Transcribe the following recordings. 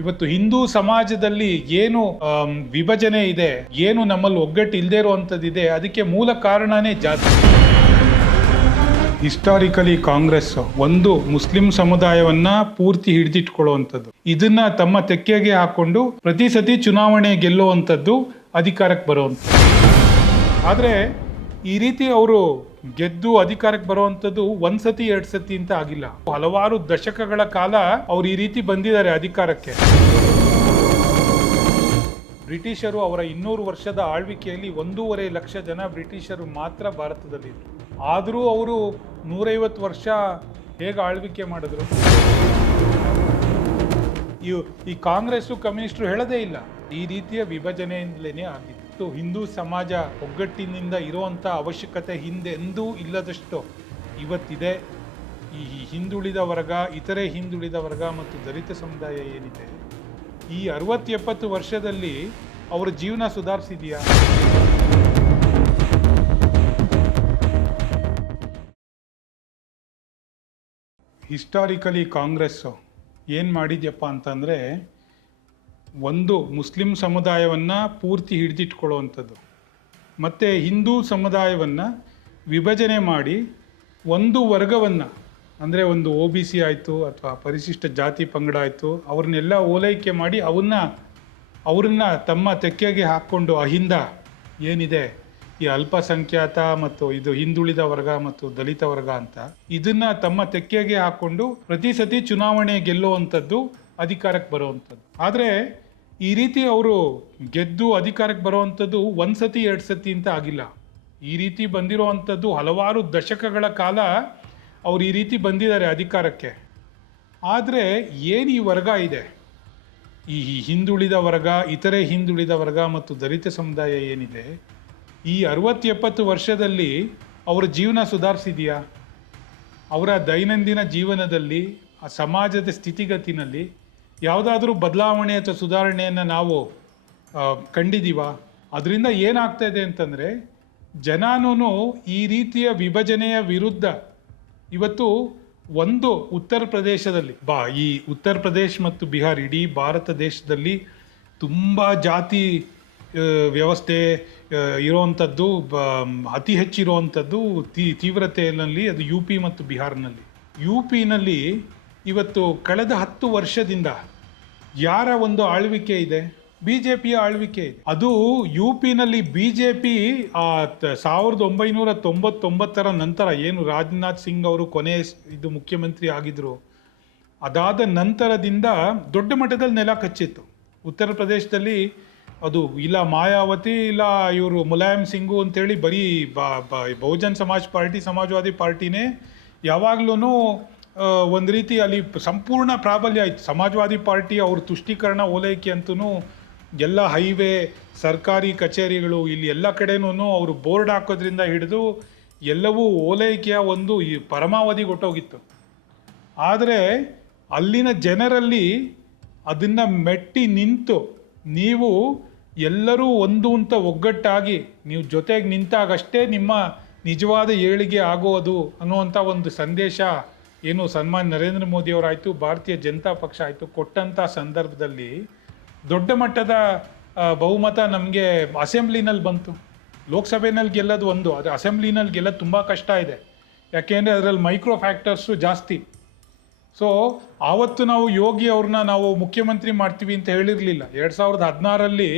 ಇವತ್ತು ಹಿಂದೂ ಸಮಾಜದಲ್ಲಿ ಏನು ವಿಭಜನೆ ಇದೆ, ಏನು ನಮ್ಮಲ್ಲಿ ಒಗ್ಗಟ್ಟು ಇಲ್ಲದೆ ಇರುವಂಥದ್ದಿದೆ, ಅದಕ್ಕೆ ಮೂಲ ಕಾರಣನೇ ಜಾತಿ. ಹಿಸ್ಟಾರಿಕಲಿ ಕಾಂಗ್ರೆಸ್ ಒಂದು ಮುಸ್ಲಿಂ ಸಮುದಾಯವನ್ನ ಪೂರ್ತಿ ಹಿಡಿದಿಟ್ಕೊಳ್ಳುವಂಥದ್ದು, ಇದನ್ನ ತಮ್ಮ ತೆಕ್ಕೆಗೆ ಹಾಕೊಂಡು ಪ್ರತಿ ಸತಿ ಚುನಾವಣೆ ಗೆಲ್ಲುವಂಥದ್ದು, ಅಧಿಕಾರಕ್ಕೆ ಬರುವಂಥದ್ದು. ಆದರೆ ಈ ರೀತಿ ಅವರು ಗೆದ್ದು ಅಧಿಕಾರಕ್ಕೆ ಬರುವಂಥದ್ದು ಒಂದ್ಸತಿ ಎರಡು ಸತಿ ಅಂತ ಆಗಿಲ್ಲ. ಹಲವಾರು ದಶಕಗಳ ಕಾಲ ಅವ್ರು ಈ ರೀತಿ ಬಂದಿದ್ದಾರೆ ಅಧಿಕಾರಕ್ಕೆ. ಬ್ರಿಟಿಷರು ಅವರ 200 ವರ್ಷದ ಆಳ್ವಿಕೆಯಲ್ಲಿ 1.5 ಲಕ್ಷ ಜನ ಬ್ರಿಟಿಷರು ಮಾತ್ರ ಭಾರತದಲ್ಲಿದ್ದರು. ಆದರೂ ಅವರು 150 ವರ್ಷ ಹೇಗೆ ಆಳ್ವಿಕೆ ಮಾಡಿದ್ರು? ಈ ಕಾಂಗ್ರೆಸ್ಸು ಕಮ್ಯುನಿಸ್ಟರು ಹೇಳದೇ ಇಲ್ಲ, ಈ ರೀತಿಯ ವಿಭಜನೆಯಿಂದಲೇ ಆಗಿತ್ತು. ಹಿಂದೂ ಸಮಾಜ ಒಗ್ಗಟ್ಟಿನಿಂದ ಇರುವಂಥ ಅವಶ್ಯಕತೆ ಹಿಂದೆಂದೂ ಇಲ್ಲದಷ್ಟು ಇವತ್ತಿದೆ. ಈ ಹಿಂದುಳಿದ ವರ್ಗ, ಇತರೆ ಹಿಂದುಳಿದ ವರ್ಗ ಮತ್ತು ದಲಿತ ಸಮುದಾಯ ಏನಿದೆ, ಈ 60-70 ವರ್ಷದಲ್ಲಿ ಅವರ ಜೀವನ ಸುಧಾರಿಸಿದೆಯಾ? ಹಿಸ್ಟಾರಿಕಲಿ ಕಾಂಗ್ರೆಸ್ ಏನು ಮಾಡಿದ್ಯಪ್ಪ ಅಂತಂದರೆ, ಒಂದು ಮುಸ್ಲಿಂ ಸಮುದಾಯವನ್ನು ಪೂರ್ತಿ ಹಿಡಿದಿಟ್ಕೊಳ್ಳುವಂಥದ್ದು, ಮತ್ತು ಹಿಂದೂ ಸಮುದಾಯವನ್ನು ವಿಭಜನೆ ಮಾಡಿ ಒಂದು ವರ್ಗವನ್ನು, ಅಂದರೆ ಒಂದು OBC ಆಯಿತು ಅಥವಾ ಪರಿಶಿಷ್ಟ ಜಾತಿ ಪಂಗಡ ಆಯಿತು, ಅವ್ರನ್ನೆಲ್ಲ ಓಲೈಕೆ ಮಾಡಿ ಅವ್ರನ್ನ ತಮ್ಮ ತೆಕ್ಕೆಗೆ ಹಾಕ್ಕೊಂಡು ಅಹಿಂದ ಏನಿದೆ, ಈ ಅಲ್ಪಸಂಖ್ಯಾತ ಮತ್ತು ಇದು ಹಿಂದುಳಿದ ವರ್ಗ ಮತ್ತು ದಲಿತ ವರ್ಗ ಅಂತ, ಇದನ್ನ ತಮ್ಮ ತೆಕ್ಕೆಗೆ ಹಾಕ್ಕೊಂಡು ಪ್ರತಿ ಸತಿ ಚುನಾವಣೆ ಗೆಲ್ಲುವಂಥದ್ದು, ಅಧಿಕಾರಕ್ಕೆ ಬರುವಂಥದ್ದು. ಆದರೆ ಈ ರೀತಿ ಅವರು ಗೆದ್ದು ಅಧಿಕಾರಕ್ಕೆ ಬರುವಂಥದ್ದು ಒಂದ್ಸತಿ ಎರಡು ಸತಿ ಅಂತ ಆಗಿಲ್ಲ. ಈ ರೀತಿ ಬಂದಿರುವಂಥದ್ದು ಹಲವಾರು ದಶಕಗಳ ಕಾಲ ಅವ್ರು ಈ ರೀತಿ ಬಂದಿದ್ದಾರೆ ಅಧಿಕಾರಕ್ಕೆ. ಆದರೆ ಏನು ಈ ವರ್ಗ ಇದೆ, ಈ ಹಿಂದುಳಿದ ವರ್ಗ, ಇತರೆ ಹಿಂದುಳಿದ ವರ್ಗ ಮತ್ತು ದಲಿತ ಸಮುದಾಯ ಏನಿದೆ, ಈ 60-70 ವರ್ಷದಲ್ಲಿ ಅವರ ಜೀವನ ಸುಧಾರಿಸಿದೆಯಾ? ಅವರ ದೈನಂದಿನ ಜೀವನದಲ್ಲಿ, ಆ ಸಮಾಜದ ಸ್ಥಿತಿಗತಿನಲ್ಲಿ ಯಾವುದಾದ್ರೂ ಬದಲಾವಣೆ ಅಥವಾ ಸುಧಾರಣೆಯನ್ನು ನಾವು ಕಂಡಿದ್ದೀವ? ಅದರಿಂದ ಏನಾಗ್ತಾ ಇದೆ ಅಂತಂದರೆ, ಜನನೂ ಈ ರೀತಿಯ ವಿಭಜನೆಯ ವಿರುದ್ಧ ಇವತ್ತು ಒಂದು ಉತ್ತರ ಪ್ರದೇಶದಲ್ಲಿ ಈ ಉತ್ತರ ಪ್ರದೇಶ್ ಮತ್ತು ಬಿಹಾರ್, ಇಡೀ ಭಾರತ ದೇಶದಲ್ಲಿ ತುಂಬ ಜಾತಿ ವ್ಯವಸ್ಥೆ ಇರುವಂಥದ್ದು, ಅತಿ ಹೆಚ್ಚಿರುವಂಥದ್ದು ತೀವ್ರತೆಯಲ್ಲಿ ಅದು UP ಮತ್ತು ಬಿಹಾರ್ನಲ್ಲಿ. UPನಲ್ಲಿ ಇವತ್ತು ಕಳೆದ 10 ವರ್ಷದಿಂದ ಯಾರ ಒಂದು ಆಳ್ವಿಕೆ ಇದೆ? BJPಯ ಆಳ್ವಿಕೆ ಇದೆ. ಅದು UPನಲ್ಲಿ BJP 1999 ನಂತರ, ಏನು ರಾಜನಾಥ್ ಸಿಂಗ್ ಅವರು ಕೊನೆ ಇದು ಮುಖ್ಯಮಂತ್ರಿ ಆಗಿದ್ರು, ಅದಾದ ನಂತರದಿಂದ ದೊಡ್ಡ ಮಟ್ಟದಲ್ಲಿ ನೆಲ ಕಚ್ಚಿತ್ತು ಉತ್ತರ ಪ್ರದೇಶದಲ್ಲಿ. ಅದು ಇಲ್ಲ ಮಾಯಾವತಿ, ಇಲ್ಲ ಇವರು ಮುಲಾಯಂ ಸಿಂಗು ಅಂತೇಳಿ ಬರೀ ಬಹುಜನ್ ಸಮಾಜ್ ಪಾರ್ಟಿ, ಸಮಾಜವಾದಿ ಪಾರ್ಟಿನೇ ಯಾವಾಗ್ಲೂ ಒಂದು ರೀತಿ ಅಲ್ಲಿ ಸಂಪೂರ್ಣ ಪ್ರಾಬಲ್ಯ ಆಯಿತು. ಸಮಾಜವಾದಿ ಪಾರ್ಟಿ ಅವ್ರ ತುಷ್ಟೀಕರಣ ಓಲೈಕೆ ಅಂತೂ ಎಲ್ಲ ಹೈವೇ, ಸರ್ಕಾರಿ ಕಚೇರಿಗಳು, ಇಲ್ಲಿ ಎಲ್ಲ ಕಡೆನೂ ಅವರು ಬೋರ್ಡ್ ಹಾಕೋದ್ರಿಂದ ಹಿಡಿದು ಎಲ್ಲವೂ ಓಲೈಕೆಯ ಒಂದು ಈ ಪರಮಾವಧಿ ಕೊಟ್ಟೋಗಿತ್ತು. ಆದರೆ ಅಲ್ಲಿನ ಜನರಲ್ಲಿ ಅದನ್ನು ಮೆಟ್ಟಿ ನಿಂತು, ನೀವು ಎಲ್ಲರೂ ಒಂದು ಅಂತ ಒಗ್ಗಟ್ಟಾಗಿ ನೀವು ಜೊತೆಗೆ ನಿಂತಾಗಷ್ಟೇ ನಿಮ್ಮ ನಿಜವಾದ ಏಳಿಗೆ ಆಗೋದು ಅನ್ನುವಂಥ ಒಂದು ಸಂದೇಶ ಏನು ಸನ್ಮಾನ್ಯ ನರೇಂದ್ರ ಮೋದಿಯವರಾಯಿತು, ಭಾರತೀಯ ಜನತಾ ಪಕ್ಷ ಆಯಿತು ಕೊಟ್ಟಂಥ ಸಂದರ್ಭದಲ್ಲಿ ದೊಡ್ಡ ಮಟ್ಟದ ಬಹುಮತ ನಮಗೆ ಅಸೆಂಬ್ಲಿನಲ್ಲಿ ಬಂತು. ಲೋಕಸಭೆಯಲ್ಲಿ ಗೆಲ್ಲೋದು ಒಂದು, ಆದರೆ ಅಸೆಂಬ್ಲಿನಲ್ಲಿ ಗೆಲ್ಲೋದು ತುಂಬ ಕಷ್ಟ ಇದೆ. ಯಾಕೆಂದರೆ ಅದರಲ್ಲಿ ಮೈಕ್ರೋ ಫ್ಯಾಕ್ಟರ್ಸು ಜಾಸ್ತಿ. ಸೊ ಆವತ್ತು ನಾವು ಯೋಗಿ ಅವ್ರನ್ನ ನಾವು ಮುಖ್ಯಮಂತ್ರಿ ಮಾಡ್ತೀವಿ ಅಂತ ಹೇಳಿರಲಿಲ್ಲ. 2016ರಲ್ಲಿ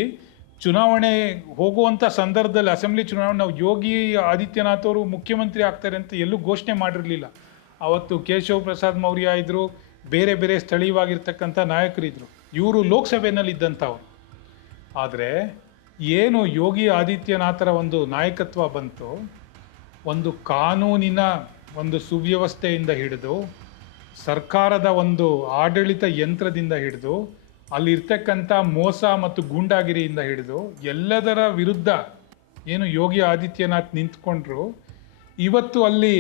ಚುನಾವಣೆ ಹೋಗುವಂಥ ಸಂದರ್ಭದಲ್ಲಿ, ಅಸೆಂಬ್ಲಿ ಚುನಾವಣೆ, ನಾವು ಯೋಗಿ ಆದಿತ್ಯನಾಥ್ ಅವರು ಮುಖ್ಯಮಂತ್ರಿ ಆಗ್ತಾರೆ ಅಂತ ಎಲ್ಲೂ ಘೋಷಣೆ ಮಾಡಿರಲಿಲ್ಲ. ಆವತ್ತು ಕೇಶವ್ ಪ್ರಸಾದ್ ಮೌರ್ಯ ಇದ್ದರು, ಬೇರೆ ಬೇರೆ ಸ್ಥಳೀಯವಾಗಿರ್ತಕ್ಕಂಥ ನಾಯಕರಿದ್ದರು, ಇವರು ಲೋಕಸಭೆಯಲ್ಲಿ ಇದ್ದಂಥವ್ರು. ಆದರೆ ಏನು ಯೋಗಿ ಆದಿತ್ಯನಾಥರ ಒಂದು ನಾಯಕತ್ವ ಬಂತು, ಒಂದು ಕಾನೂನಿನ ಒಂದು ಸುವ್ಯವಸ್ಥೆಯಿಂದ ಹಿಡಿದು, ಸರ್ಕಾರದ ಒಂದು ಆಡಳಿತ ಯಂತ್ರದಿಂದ ಹಿಡಿದು, ಅಲ್ಲಿರ್ತಕ್ಕಂಥ ಮೋಸ ಮತ್ತು ಗೂಂಡಾಗಿರಿಯಿಂದ ಹಿಡಿದು ಎಲ್ಲದರ ವಿರುದ್ಧ ಏನು ಯೋಗಿ ಆದಿತ್ಯನಾಥ್ ನಿಂತ್ಕೊಂಡ್ರು. ಇವತ್ತು ಅಲ್ಲಿ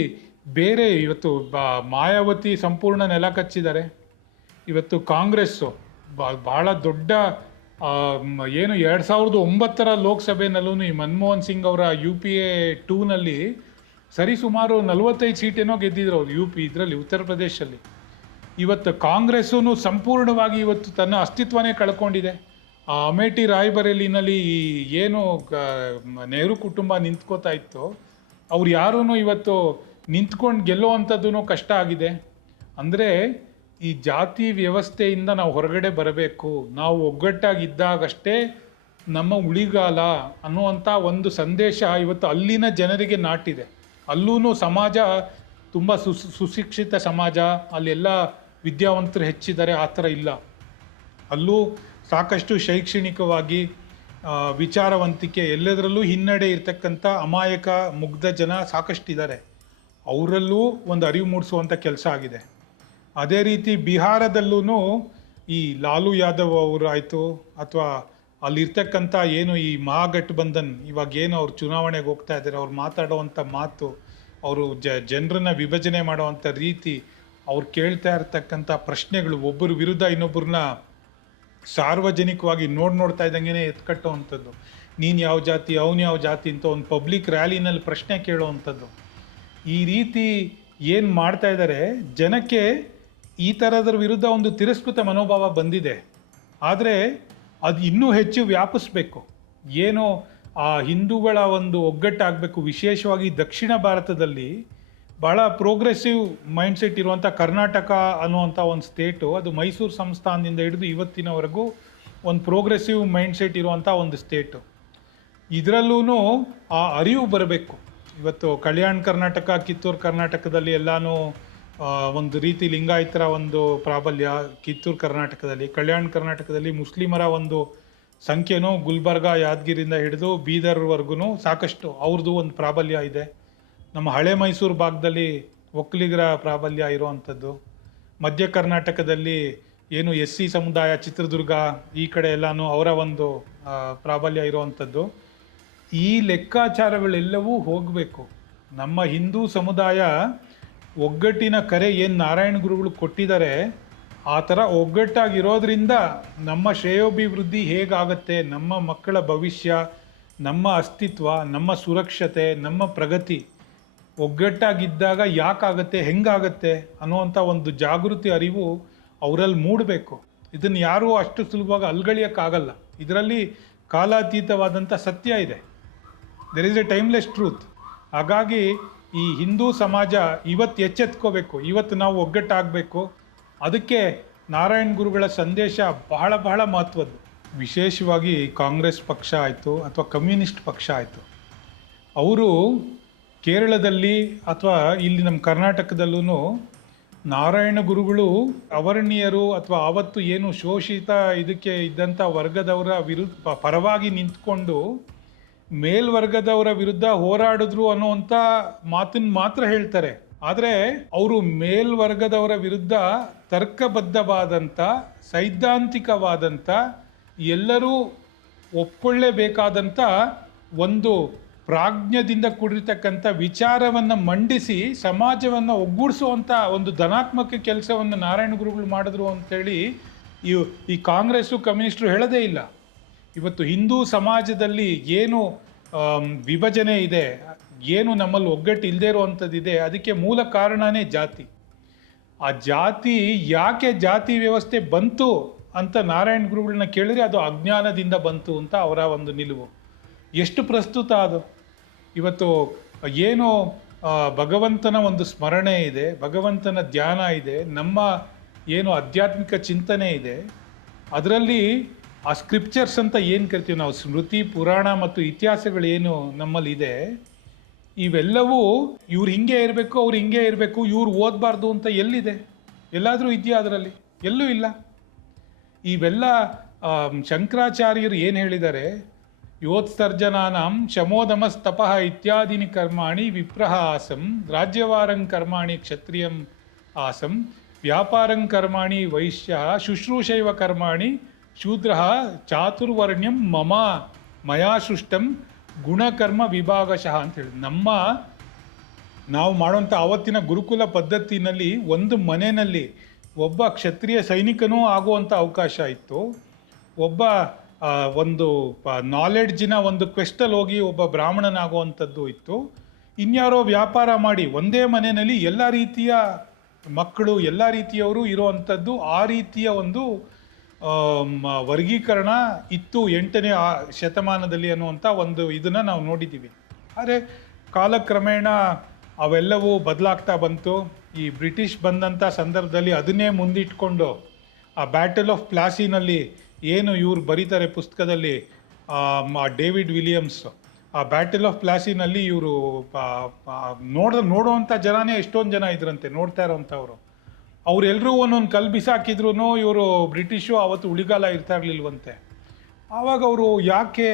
ಇವತ್ತು ಮಾಯಾವತಿ ಸಂಪೂರ್ಣ ನೆಲ ಕಚ್ಚಿದ್ದಾರೆ. ಇವತ್ತು ಕಾಂಗ್ರೆಸ್ಸು ಭಾಳ ದೊಡ್ಡ ಏನು 2009ರ ಲೋಕಸಭೆನಲ್ಲೂ ಈ ಮನಮೋಹನ್ ಸಿಂಗ್ ಅವರ UPA 2ನಲ್ಲಿ ಸರಿಸುಮಾರು 45 ಸೀಟೇನೋ ಗೆದ್ದಿದ್ರು ಅವರು UP ಇದರಲ್ಲಿ ಉತ್ತರ ಪ್ರದೇಶಲ್ಲಿ. ಇವತ್ತು ಕಾಂಗ್ರೆಸ್ಸೂ ಸಂಪೂರ್ಣವಾಗಿ ಇವತ್ತು ತನ್ನ ಅಸ್ತಿತ್ವನೇ ಕಳ್ಕೊಂಡಿದೆ. ಆ ಅಮೇಠಿ ರಾಯ್ಬರೇಲಿನಲ್ಲಿ ಏನು ನೆಹರು ಕುಟುಂಬ ನಿಂತ್ಕೋತಾ ಇತ್ತು, ಅವ್ರು ಯಾರೂ ಇವತ್ತು ನಿಂತ್ಕೊಂಡು ಗೆಲ್ಲುವಂಥದ್ದು ಕಷ್ಟ ಆಗಿದೆ. ಅಂದರೆ ಈ ಜಾತಿ ವ್ಯವಸ್ಥೆಯಿಂದ ನಾವು ಹೊರಗಡೆ ಬರಬೇಕು, ನಾವು ಒಗ್ಗಟ್ಟಾಗಿದ್ದಾಗಷ್ಟೇ ನಮ್ಮ ಉಳಿಗಾಲ ಅನ್ನುವಂಥ ಒಂದು ಸಂದೇಶ ಇವತ್ತು ಅಲ್ಲಿನ ಜನರಿಗೆ ನಾಟಿದೆ. ಅಲ್ಲೂ ಸಮಾಜ ತುಂಬ ಸುಶಿಕ್ಷಿತ ಸಮಾಜ, ಅಲ್ಲೆಲ್ಲ ವಿದ್ಯಾವಂತರು ಹೆಚ್ಚಿದ್ದಾರೆ, ಆ ಥರ ಇಲ್ಲ. ಅಲ್ಲೂ ಸಾಕಷ್ಟು ಶೈಕ್ಷಣಿಕವಾಗಿ ವಿಚಾರವಂತಿಕೆ ಎಲ್ಲದರಲ್ಲೂ ಹಿನ್ನಡೆ ಇರ್ತಕ್ಕಂಥ ಅಮಾಯಕ ಮುಗ್ಧ ಜನ ಸಾಕಷ್ಟಿದ್ದಾರೆ. ಅವರಲ್ಲೂ ಒಂದು ಅರಿವು ಮೂಡಿಸುವಂಥ ಕೆಲಸ ಆಗಿದೆ. ಅದೇ ರೀತಿ ಬಿಹಾರದಲ್ಲೂ ಈ ಲಾಲು ಯಾದವ್ ಅವರು ಆಯಿತು, ಅಥವಾ ಅಲ್ಲಿರ್ತಕ್ಕಂಥ ಏನು ಈ ಮಹಾಗಠಬಂಧನ್ ಇವಾಗ ಏನು ಅವ್ರು ಚುನಾವಣೆಗೆ ಹೋಗ್ತಾ ಇದ್ದಾರೆ, ಅವ್ರು ಮಾತಾಡುವಂಥ ಮಾತು, ಅವರು ಜನರನ್ನ ವಿಭಜನೆ ಮಾಡುವಂಥ ರೀತಿ, ಅವ್ರು ಕೇಳ್ತಾ ಇರ್ತಕ್ಕಂಥ ಪ್ರಶ್ನೆಗಳು, ಒಬ್ಬರು ವಿರುದ್ಧ ಇನ್ನೊಬ್ಬರನ್ನ ಸಾರ್ವಜನಿಕವಾಗಿ ನೋಡ್ತಾ ಇದ್ದಂಗೆ ಎತ್ಕಟ್ಟುವಂಥದ್ದು, ನೀನು ಯಾವ ಜಾತಿ ಅವನು ಯಾವ ಜಾತಿ ಅಂತ ಒಂದು ಪಬ್ಲಿಕ್ ರ್ಯಾಲಿನಲ್ಲಿ ಪ್ರಶ್ನೆ ಕೇಳುವಂಥದ್ದು, ಈ ರೀತಿ ಏನು ಮಾಡ್ತಾ ಇದ್ದಾರೆ, ಜನಕ್ಕೆ ಈ ಥರದ್ರ ವಿರುದ್ಧ ಒಂದು ತಿರಸ್ಕೃತ ಮನೋಭಾವ ಬಂದಿದೆ. ಆದರೆ ಅದು ಇನ್ನೂ ಹೆಚ್ಚು ವ್ಯಾಪಿಸ್ಬೇಕು. ಏನು ಆ ಹಿಂದೂಗಳ ಒಂದು ಒಗ್ಗಟ್ಟಾಗಬೇಕು. ವಿಶೇಷವಾಗಿ ದಕ್ಷಿಣ ಭಾರತದಲ್ಲಿ ಭಾಳ ಪ್ರೋಗ್ರೆಸಿವ್ ಮೈಂಡ್ಸೆಟ್ ಇರುವಂಥ ಕರ್ನಾಟಕ ಅನ್ನುವಂಥ ಒಂದು ಸ್ಟೇಟು, ಅದು ಮೈಸೂರು ಸಂಸ್ಥಾನದಿಂದ ಹಿಡಿದು ಇವತ್ತಿನವರೆಗೂ ಒಂದು ಪ್ರೋಗ್ರೆಸಿವ್ ಮೈಂಡ್ಸೆಟ್ ಇರುವಂಥ ಒಂದು ಸ್ಟೇಟು. ಇದರಲ್ಲೂ ಆ ಅರಿವು ಬರಬೇಕು. ಇವತ್ತು ಕಲ್ಯಾಣ ಕರ್ನಾಟಕ, ಕಿತ್ತೂರು ಕರ್ನಾಟಕದಲ್ಲಿ ಎಲ್ಲನೂ ಒಂದು ರೀತಿ ಲಿಂಗಾಯತರ ಒಂದು ಪ್ರಾಬಲ್ಯ, ಕಿತ್ತೂರು ಕರ್ನಾಟಕದಲ್ಲಿ. ಕಲ್ಯಾಣ ಕರ್ನಾಟಕದಲ್ಲಿ ಮುಸ್ಲಿಮರ ಒಂದು ಸಂಖ್ಯೆನೂ ಗುಲ್ಬರ್ಗ, ಯಾದಗಿರಿಯಿಂದ ಹಿಡಿದು ಬೀದರ್ವರೆಗೂ ಸಾಕಷ್ಟು ಅವ್ರದ್ದು ಒಂದು ಪ್ರಾಬಲ್ಯ ಇದೆ. ನಮ್ಮ ಹಳೆ ಮೈಸೂರು ಭಾಗದಲ್ಲಿ ಒಕ್ಕಲಿಗರ ಪ್ರಾಬಲ್ಯ ಇರುವಂಥದ್ದು. ಮಧ್ಯ ಕರ್ನಾಟಕದಲ್ಲಿ ಏನು SC ಸಮುದಾಯ, ಚಿತ್ರದುರ್ಗ ಈ ಕಡೆ ಎಲ್ಲನೂ ಅವರ ಒಂದು ಪ್ರಾಬಲ್ಯ ಇರುವಂಥದ್ದು. ಈ ಲೆಕ್ಕಾಚಾರಗಳೆಲ್ಲವೂ ಹೋಗಬೇಕು. ನಮ್ಮ ಹಿಂದೂ ಸಮುದಾಯ ಒಗ್ಗಟ್ಟಿನ ಕರೆ ಏನು ನಾರಾಯಣ ಗುರುಗಳು ಕೊಟ್ಟಿದ್ದಾರೆ, ಆ ಥರ ಒಗ್ಗಟ್ಟಾಗಿರೋದ್ರಿಂದ ನಮ್ಮ ಶ್ರೇಯೋಭಿವೃದ್ಧಿ ಹೇಗಾಗತ್ತೆ, ನಮ್ಮ ಮಕ್ಕಳ ಭವಿಷ್ಯ, ನಮ್ಮ ಅಸ್ತಿತ್ವ, ನಮ್ಮ ಸುರಕ್ಷತೆ, ನಮ್ಮ ಪ್ರಗತಿ ಒಗ್ಗಟ್ಟಾಗಿದ್ದಾಗ ಯಾಕಾಗತ್ತೆ, ಹೆಂಗಾಗತ್ತೆ ಅನ್ನುವಂಥ ಒಂದು ಜಾಗೃತಿ ಅರಿವು ಅವರಲ್ಲಿ ಮೂಡಬೇಕು. ಇದನ್ನು ಯಾರೂ ಅಷ್ಟು ಸುಲಭವಾಗಿ ಅಲ್ಗಳಿಯೋಕ್ಕಾಗಲ್ಲ. ಇದರಲ್ಲಿ ಕಾಲಾತೀತವಾದಂಥ ಸತ್ಯ ಇದೆ. There is A timeless truth. ಹಾಗಾಗಿ ಈ ಹಿಂದೂ ಸಮಾಜ ಇವತ್ತು ಎಚ್ಚೆತ್ಕೋಬೇಕು. ಇವತ್ತು ನಾವು ಒಗ್ಗಟ್ಟಾಗಬೇಕು. ಅದಕ್ಕೆ ನಾರಾಯಣ ಗುರುಗಳ ಸಂದೇಶ ಬಹಳ ಬಹಳ ಮಹತ್ವದ್ದು. ವಿಶೇಷವಾಗಿ ಕಾಂಗ್ರೆಸ್ ಪಕ್ಷ ಆಯಿತು ಅಥವಾ ಕಮ್ಯುನಿಸ್ಟ್ ಪಕ್ಷ ಆಯಿತು, ಅವರು ಕೇರಳದಲ್ಲಿ ಅಥವಾ ಇಲ್ಲಿ ನಮ್ಮ ಕರ್ನಾಟಕದಲ್ಲೂ ನಾರಾಯಣ ಗುರುಗಳು ಅವರ್ಣೀಯರು ಅಥವಾ ಆವತ್ತು ಏನು ಶೋಷಿತ ಇದಕ್ಕೆ ಇದ್ದಂಥ ವರ್ಗದವರ ವಿರುದ್ಧ ಪರವಾಗಿ ನಿಂತ್ಕೊಂಡು ಮೇಲ್ವರ್ಗದವರ ವಿರುದ್ಧ ಹೋರಾಡಿದ್ರು ಅನ್ನುವಂಥ ಮಾತನ್ನು ಮಾತ್ರ ಹೇಳ್ತಾರೆ. ಆದರೆ ಅವರು ಮೇಲ್ವರ್ಗದವರ ವಿರುದ್ಧ ತರ್ಕಬದ್ಧವಾದಂಥ, ಸೈದ್ಧಾಂತಿಕವಾದಂಥ, ಎಲ್ಲರೂ ಒಪ್ಕೊಳ್ಳೇಬೇಕಾದಂಥ ಒಂದು ಪ್ರಾಜ್ಞದಿಂದ ಕೂಡಿರ್ತಕ್ಕಂಥ ವಿಚಾರವನ್ನು ಮಂಡಿಸಿ ಸಮಾಜವನ್ನು ಒಗ್ಗೂಡಿಸುವಂಥ ಒಂದು ಧನಾತ್ಮಕ ಕೆಲಸವನ್ನು ನಾರಾಯಣ ಗುರುಗಳು ಮಾಡಿದ್ರು ಅಂತೇಳಿ ಈ ಕಾಂಗ್ರೆಸ್ಸು ಕಮ್ಯುನಿಸ್ಟರು ಹೇಳೋದೇ ಇಲ್ಲ. ಇವತ್ತು ಹಿಂದೂ ಸಮಾಜದಲ್ಲಿ ಏನು ವಿಭಜನೆ ಇದೆ, ಏನು ನಮ್ಮಲ್ಲಿ ಒಗ್ಗಟ್ಟು ಇಲ್ಲದೇ ಇರುವಂಥದ್ದಿದೆ, ಅದಕ್ಕೆ ಮೂಲ ಕಾರಣನೇ ಜಾತಿ. ಆ ಜಾತಿ ಯಾಕೆ ಜಾತಿ ವ್ಯವಸ್ಥೆ ಬಂತು ಅಂತ ನಾರಾಯಣ ಗುರುಗಳನ್ನ ಕೇಳಿದ್ರೆ ಅದು ಅಜ್ಞಾನದಿಂದ ಬಂತು ಅಂತ ಅವರ ಒಂದು ನಿಲುವು. ಎಷ್ಟು ಪ್ರಸ್ತುತ ಅದು. ಇವತ್ತು ಏನು ಭಗವಂತನ ಒಂದು ಸ್ಮರಣೆ ಇದೆ, ಭಗವಂತನ ಧ್ಯಾನ ಇದೆ, ನಮ್ಮ ಏನು ಆಧ್ಯಾತ್ಮಿಕ ಚಿಂತನೆ ಇದೆ, ಅದರಲ್ಲಿ ಆ ಸ್ಕ್ರಿಪ್ಚರ್ಸ್ ಅಂತ ಏನು ಕರಿತೀವಿ ನಾವು, ಸ್ಮೃತಿ, ಪುರಾಣ ಮತ್ತು ಇತಿಹಾಸಗಳೇನು ನಮ್ಮಲ್ಲಿದೆ, ಇವೆಲ್ಲವೂ ಇವ್ರು ಹಿಂಗೆ ಇರಬೇಕು, ಅವ್ರು ಹಿಂಗೆ ಇರಬೇಕು, ಇವ್ರು ಓದಬಾರ್ದು ಅಂತ ಎಲ್ಲಿದೆ? ಎಲ್ಲಾದರೂ ಇದೆಯಾ ಅದರಲ್ಲಿ? ಎಲ್ಲೂ ಇಲ್ಲ. ಇವೆಲ್ಲ ಶಂಕರಾಚಾರ್ಯರು ಏನು ಹೇಳಿದ್ದಾರೆ, ಯೋತ್ಸರ್ಜನಾನಾಂ ಶಮೋದಮಸ್ತಪಃ ಇತ್ಯಾದಿನಿ ಕರ್ಮಾಣಿ ವಿಪ್ರಹ ಆಸಂ, ರಾಜ್ಯವಾರಂ ಕರ್ಮಾಣಿ ಕ್ಷತ್ರಿಯಂ ಆಸಂ, ವ್ಯಾಪಾರಂ ಕರ್ಮಾಣಿ ವೈಶ್ಯ, ಶುಶ್ರೂಷೈವ ಕರ್ಮಾಣಿ ಶೂದ್ರ, ಚಾತುರ್ವರ್ಣ್ಯಂ ಮಮ ಮಯಾ ಸೃಷ್ಟಂ ಗುಣಕರ್ಮ ವಿಭಾಗಶಃ ಅಂತೇಳಿ. ನಾವು ಮಾಡುವಂಥ ಆವತ್ತಿನ ಗುರುಕುಲ ಪದ್ಧತಿನಲ್ಲಿ ಒಂದು ಮನೆಯಲ್ಲಿ ಒಬ್ಬ ಕ್ಷತ್ರಿಯ ಸೈನಿಕನೂ ಆಗುವಂಥ ಅವಕಾಶ ಇತ್ತು, ಒಬ್ಬ ಒಂದು ನಾಲೆಡ್ಜಿನ ಒಂದು ಕ್ವೆಸ್ಟಲ್ಲಿ ಹೋಗಿ ಒಬ್ಬ ಬ್ರಾಹ್ಮಣನಾಗುವಂಥದ್ದು ಇತ್ತು, ಇನ್ಯಾರೋ ವ್ಯಾಪಾರ ಮಾಡಿ ಒಂದೇ ಮನೆಯಲ್ಲಿ ಎಲ್ಲ ರೀತಿಯ ಮಕ್ಕಳು ಎಲ್ಲ ರೀತಿಯವರು ಇರುವಂಥದ್ದು. ಆ ರೀತಿಯ ಒಂದು ವರ್ಗೀಕರಣ ಇತ್ತು 8ನೇ ಶತಮಾನದಲ್ಲಿ ಅನ್ನುವಂಥ ಒಂದು ಇದನ್ನು ನಾವು ನೋಡಿದ್ದೀವಿ. ಆದರೆ ಕಾಲಕ್ರಮೇಣ ಅವೆಲ್ಲವೂ ಬದಲಾಗ್ತಾ ಬಂತು. ಈ ಬ್ರಿಟಿಷ್ ಬಂದಂಥ ಸಂದರ್ಭದಲ್ಲಿ ಅದನ್ನೇ ಮುಂದಿಟ್ಕೊಂಡು ಆ ಬ್ಯಾಟಲ್ ಆಫ್ ಪ್ಲಾಸಿನಲ್ಲಿ ಏನು ಇವ್ರು ಬರೀತಾರೆ ಪುಸ್ತಕದಲ್ಲಿ, ಡೇವಿಡ್ ವಿಲಿಯಮ್ಸ್, ಆ ಬ್ಯಾಟಲ್ ಆಫ್ ಪ್ಲಾಸಿನಲ್ಲಿ ಇವರು ನೋಡುವಂಥ ಜನನೇ ಎಷ್ಟೊಂದು ಜನ ಇದ್ರಂತೆ, ನೋಡ್ತಾ ಇರೋವಂಥವ್ರು. ಅವರೆಲ್ಲರೂ ಒಂದೊಂದು ಕಲ್ಲು ಬಿಸಾಕಿದ್ರು ಇವರು ಬ್ರಿಟಿಷು ಅವತ್ತು ಉಳಿಗಾಲ ಇರ್ತಾ ಇರಲಿಲ್ವಂತೆ. ಆವಾಗ ಅವರು ಯಾಕೆ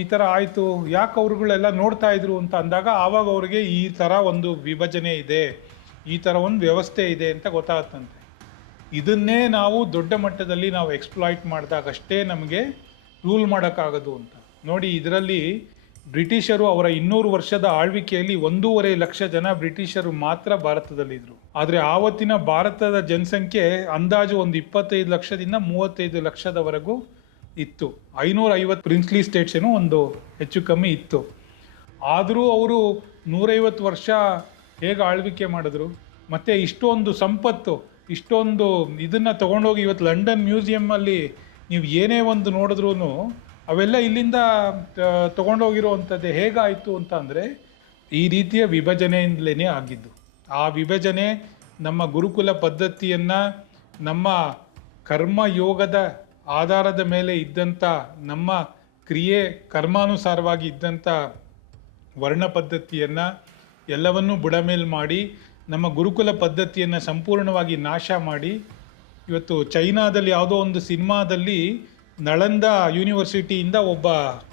ಈ ಥರ ಆಯಿತು, ಯಾಕೆ ಅವ್ರುಗಳೆಲ್ಲ ನೋಡ್ತಾ ಇದ್ರು ಅಂತ ಅಂದಾಗ ಆವಾಗ ಅವ್ರಿಗೆ ಈ ಥರ ಒಂದು ವಿಭಜನೆ ಇದೆ, ಈ ಥರ ಒಂದು ವ್ಯವಸ್ಥೆ ಇದೆ ಅಂತ ಗೊತ್ತಾಗುತ್ತಂತೆ. ಇದನ್ನೇ ನಾವು ದೊಡ್ಡ ಮಟ್ಟದಲ್ಲಿ ನಾವು ಎಕ್ಸ್ಪ್ಲಾಯ್ಟ್ ಮಾಡಿದಾಗಷ್ಟೇ ನಮಗೆ ರೂಲ್ ಮಾಡೋಕ್ಕಾಗೋದು ಅಂತ ನೋಡಿ. ಇದರಲ್ಲಿ ಬ್ರಿಟಿಷರು ಅವರ 200 ವರ್ಷದ ಆಳ್ವಿಕೆಯಲ್ಲಿ 1.5 ಲಕ್ಷ ಜನ ಬ್ರಿಟಿಷರು ಮಾತ್ರ ಭಾರತದಲ್ಲಿದ್ದರು. ಆದರೆ ಆವತ್ತಿನ ಭಾರತದ ಜನಸಂಖ್ಯೆ ಅಂದಾಜು ಒಂದು 25 ಲಕ್ಷದಿಂದ 35 ಲಕ್ಷದವರೆಗೂ ಇತ್ತು. 550 ಪ್ರಿನ್ಸ್ಲಿ ಸ್ಟೇಟ್ಸ್ ಏನೋ ಒಂದು ಹೆಚ್ಚು ಕಮ್ಮಿ ಇತ್ತು. ಆದರೂ ಅವರು 150 ವರ್ಷ ಹೇಗೆ ಆಳ್ವಿಕೆ ಮಾಡಿದ್ರು, ಮತ್ತು ಇಷ್ಟೊಂದು ಸಂಪತ್ತು, ಇಷ್ಟೊಂದು ಇದನ್ನು ತೊಗೊಂಡೋಗಿ ಇವತ್ತು ಲಂಡನ್ ಮ್ಯೂಸಿಯಮ್ಮಲ್ಲಿ ನೀವು ಏನೇ ಒಂದು ನೋಡಿದ್ರೂ ಅವೆಲ್ಲ ಇಲ್ಲಿಂದ ತೊಗೊಂಡೋಗಿರೋವಂಥದ್ದೇ. ಹೇಗಾಯಿತು ಅಂತ ಅಂದರೆ ಈ ರೀತಿಯ ವಿಭಜನೆಯಿಂದಲೇ ಆಗಿದ್ದು. ಆ ವಿಭಜನೆ ನಮ್ಮ ಗುರುಕುಲ ಪದ್ಧತಿಯನ್ನು, ನಮ್ಮ ಕರ್ಮಯೋಗದ ಆಧಾರದ ಮೇಲೆ ಇದ್ದಂಥ, ನಮ್ಮ ಕ್ರಿಯೆ ಕರ್ಮಾನುಸಾರವಾಗಿ ಇದ್ದಂಥ ವರ್ಣ ಪದ್ಧತಿಯನ್ನು ಎಲ್ಲವನ್ನೂ ಬುಡಮೇಲು ಮಾಡಿ ನಮ್ಮ ಗುರುಕುಲ ಪದ್ಧತಿಯನ್ನು ಸಂಪೂರ್ಣವಾಗಿ ನಾಶ ಮಾಡಿ, ಇವತ್ತು ಚೈನಾದಲ್ಲಿ ಯಾವುದೋ ಒಂದು ಸಿನಿಮಾದಲ್ಲಿ ನಳಂದ ಯೂನಿವರ್ಸಿಟಿಯಿಂದ ಒಬ್ಬ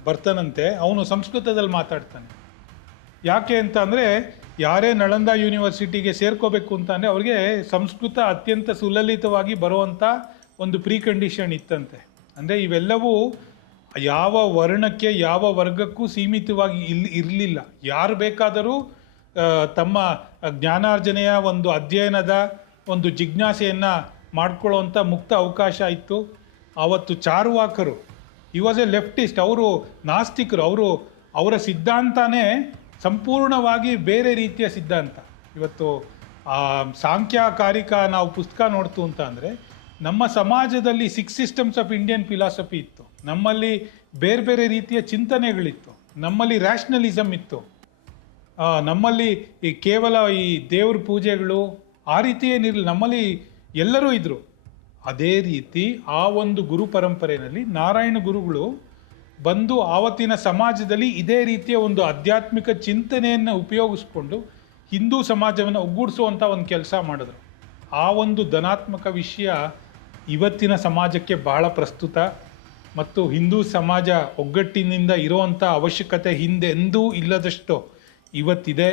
ಬರ್ತಾನಂತೆ, ಅವನು ಸಂಸ್ಕೃತದಲ್ಲಿ ಮಾತಾಡ್ತಾನೆ. ಯಾಕೆ ಅಂತ ಅಂದರೆ ಯಾರೇ ನಳಂದ ಯೂನಿವರ್ಸಿಟಿಗೆ ಸೇರ್ಕೋಬೇಕು ಅಂತ ಅಂದರೆ ಅವ್ರಿಗೆ ಸಂಸ್ಕೃತ ಅತ್ಯಂತ ಸುಲಲಿತವಾಗಿ ಬರುವಂಥ ಒಂದು ಪ್ರೀ ಕಂಡೀಷನ್ ಇತ್ತಂತೆ. ಅಂದರೆ ಇವೆಲ್ಲವೂ ಯಾವ ವರ್ಣಕ್ಕೆ ಯಾವ ವರ್ಗಕ್ಕೂ ಸೀಮಿತವಾಗಿ ಇರಲಿಲ್ಲ. ಯಾರು ಬೇಕಾದರೂ ತಮ್ಮ ಜ್ಞಾನಾರ್ಜನೆಯ ಒಂದು ಅಧ್ಯಯನದ ಒಂದು ಜಿಜ್ಞಾಸೆಯನ್ನು ಮಾಡ್ಕೊಳ್ಳೋವಂಥ ಮುಕ್ತ ಅವಕಾಶ ಇತ್ತು. ಆವತ್ತು ಚಾರ್ವಾಕರು, ಈ ವಾಸ್ ಎ ಲೆಫ್ಟಿಸ್ಟ್, ಅವರು ನಾಸ್ತಿಕರು, ಅವರ ಸಿದ್ಧಾಂತನೇ ಸಂಪೂರ್ಣವಾಗಿ ಬೇರೆ ರೀತಿಯ ಸಿದ್ಧಾಂತ. ಇವತ್ತು ಸಾಂಖ್ಯಕಾರಿಕ ನಾವು ಪುಸ್ತಕ ನೋಡ್ತು ಅಂತ ಅಂದರೆ ನಮ್ಮ ಸಮಾಜದಲ್ಲಿ 6 ಸಿಸ್ಟಮ್ಸ್ ಆಫ್ ಇಂಡಿಯನ್ ಫಿಲಾಸಫಿ ಇತ್ತು. ನಮ್ಮಲ್ಲಿ ಬೇರೆ ಬೇರೆ ರೀತಿಯ ಚಿಂತನೆಗಳಿತ್ತು. ನಮ್ಮಲ್ಲಿ ರ್ಯಾಷನಲಿಸಮ್ ಇತ್ತು. ನಮ್ಮಲ್ಲಿ ಕೇವಲ ಈ ದೇವ್ರ ಪೂಜೆಗಳು ಆ ರೀತಿ ಏನಿರಲಿಲ್ಲ. ನಮ್ಮಲ್ಲಿ ಎಲ್ಲರೂ ಇದ್ದರು. ಅದೇ ರೀತಿ ಆ ಒಂದು ಗುರು ಪರಂಪರೆಯಲ್ಲಿ ನಾರಾಯಣ ಗುರುಗಳು ಬಂದು ಆವತ್ತಿನ ಸಮಾಜದಲ್ಲಿ ಇದೇ ರೀತಿಯ ಒಂದು ಆಧ್ಯಾತ್ಮಿಕ ಚಿಂತನೆಯನ್ನು ಉಪಯೋಗಿಸ್ಕೊಂಡು ಹಿಂದೂ ಸಮಾಜವನ್ನು ಒಗ್ಗೂಡಿಸುವಂಥ ಒಂದು ಕೆಲಸ ಮಾಡಿದ್ರು. ಆ ಒಂದು ಧನಾತ್ಮಕ ವಿಷಯ ಇವತ್ತಿನ ಸಮಾಜಕ್ಕೆ ಬಹಳ ಪ್ರಸ್ತುತ. ಮತ್ತು ಹಿಂದೂ ಸಮಾಜ ಒಗ್ಗಟ್ಟಿನಿಂದ ಇರುವಂಥ ಅವಶ್ಯಕತೆ ಹಿಂದೆಂದೂ ಇಲ್ಲದಷ್ಟು ಇವತ್ತಿದೆ.